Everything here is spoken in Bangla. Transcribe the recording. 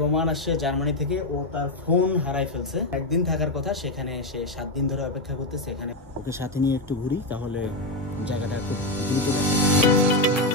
রোমান আসছে জার্মানি থেকে, ও তার ফোন হারাই ফেলছে। একদিন থাকার কথা, সেখানে সে 7 দিন ধরে অপেক্ষা করতেছে। এখানে ওকে সাথে নিয়ে একটু ঘুরি, তাহলে জায়গাটা খুব দ্রুত দেখা যাবে।